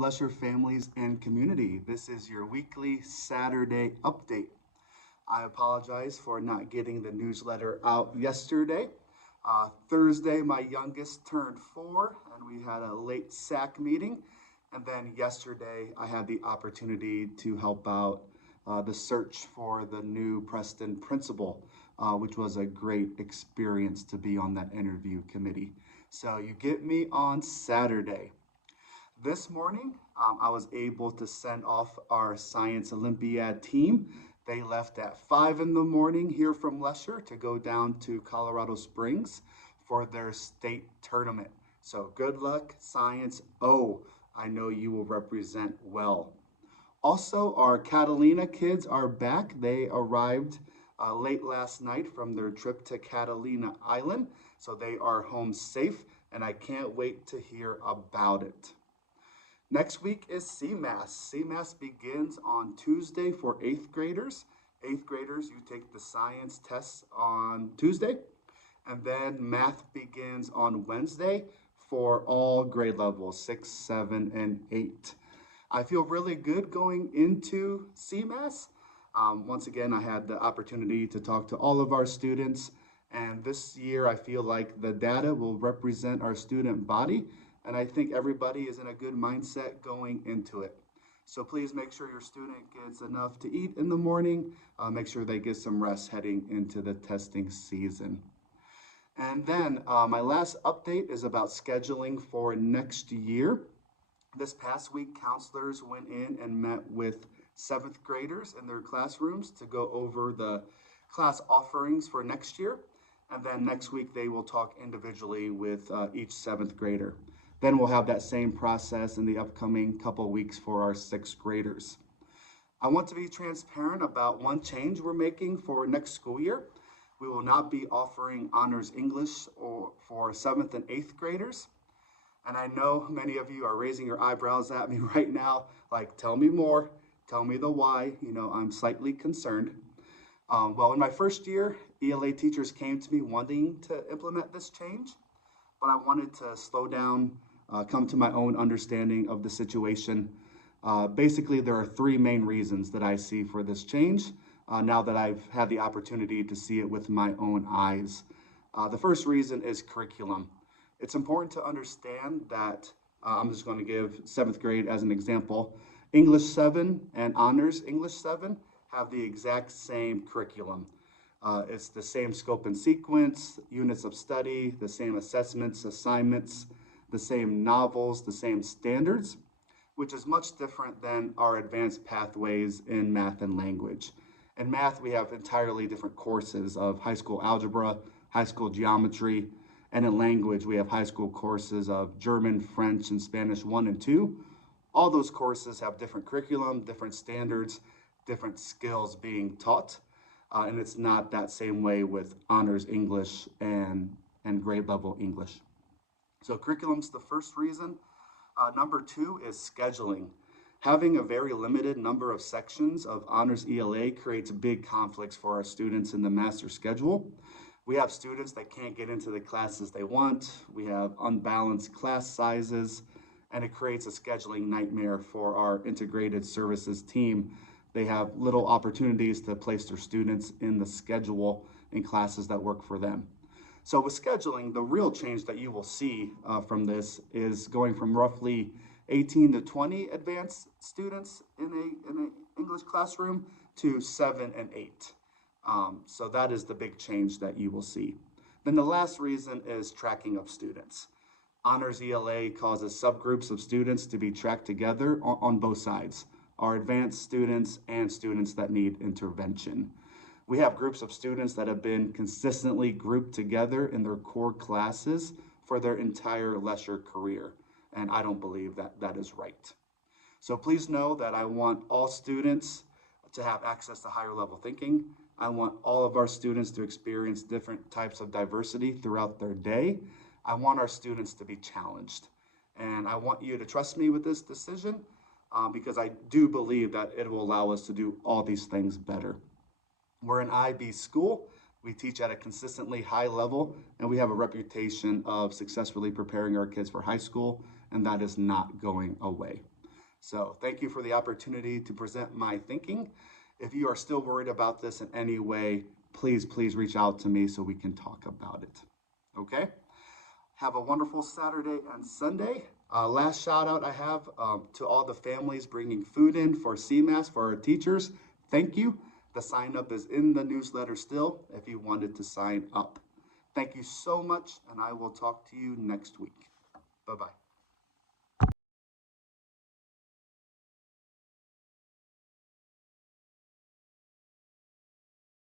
Lesher families and community. This is your weekly Saturday update. I apologize for not getting the newsletter out yesterday. Thursday, my youngest turned 4, and we had a late SAC meeting. And then yesterday, I had the opportunity to help out the search for the new Preston principal, which was a great experience to be on that interview committee. So you get me on Saturday. This morning, I was able to send off our Science Olympiad team. They left at 5 in the morning here from Lesher to go down to Colorado Springs for their state tournament. So good luck, Science O. I know you will represent well. Also, our Catalina kids are back. They arrived late last night from their trip to Catalina Island. So they are home safe, and I can't wait to hear about it. Next week is CMAS. CMAS begins on Tuesday for 8th graders. 8th graders, you take the science tests on Tuesday, and then math begins on Wednesday for all grade levels, 6, 7, and 8. I feel really good going into CMAS. Once again, I had the opportunity to talk to all of our students, and this year I feel like the data will represent our student body, and I think everybody is in a good mindset going into it. So please make sure your student gets enough to eat in the morning. Make sure they get some rest heading into the testing season. And then my last update is about scheduling for next year. This past week, counselors went in and met with 7th graders in their classrooms to go over the class offerings for next year. And then next week, they will talk individually with each 7th grader. Then we'll have that same process in the upcoming couple weeks for our 6th graders. I want to be transparent about one change we're making for next school year. We will not be offering honors English for 7th and 8th graders. And I know many of you are raising your eyebrows at me right now, like, tell me more, tell me the why. I'm slightly concerned. Well, in my first year, ELA teachers came to me wanting to implement this change, but I wanted to slow down, come to my own understanding of the situation. Basically, there are 3 main reasons that I see for this change now that I've had the opportunity to see it with my own eyes. The first reason is curriculum. It's important to understand that, I'm just going to give 7th grade as an example. English 7 and Honors English 7 have the exact same curriculum. It's the same scope and sequence, units of study, the same assessments, assignments, the same novels, the same standards, which is much different than our advanced pathways in math and language. In math, we have entirely different courses of high school algebra, high school geometry, and in language, we have high school courses of German, French, and Spanish 1 and 2. All those courses have different curriculum, different standards, different skills being taught. And it's not that same way with honors English and grade level English. So curriculum's the first reason. Number 2 is scheduling. Having a very limited number of sections of honors ELA creates big conflicts for our students in the master schedule. We have students that can't get into the classes they want. We have unbalanced class sizes, and it creates a scheduling nightmare for our integrated services team. They have little opportunities to place their students in the schedule in classes that work for them. So with scheduling, the real change that you will see from this is going from roughly 18 to 20 advanced students in an English classroom to 7 and 8. So that is the big change that you will see. Then the last reason is tracking of students. Honors ELA causes subgroups of students to be tracked together on both sides, our advanced students and students that need intervention. We have groups of students that have been consistently grouped together in their core classes for their entire Lesher career, and I don't believe that that is right. So please know that I want all students to have access to higher level thinking. I want all of our students to experience different types of diversity throughout their day. I want our students to be challenged. And I want you to trust me with this decision because I do believe that it will allow us to do all these things better. We're an IB school. We teach at a consistently high level, and we have a reputation of successfully preparing our kids for high school, and that is not going away. So thank you for the opportunity to present my thinking. If you are still worried about this in any way, please reach out to me so we can talk about it. Okay? Have a wonderful Saturday and Sunday. Last shout out I have to all the families bringing food in for CMAS for our teachers. Thank you. The sign up is in the newsletter still if you wanted to sign up. Thank you so much, and I will talk to you next week. Bye bye.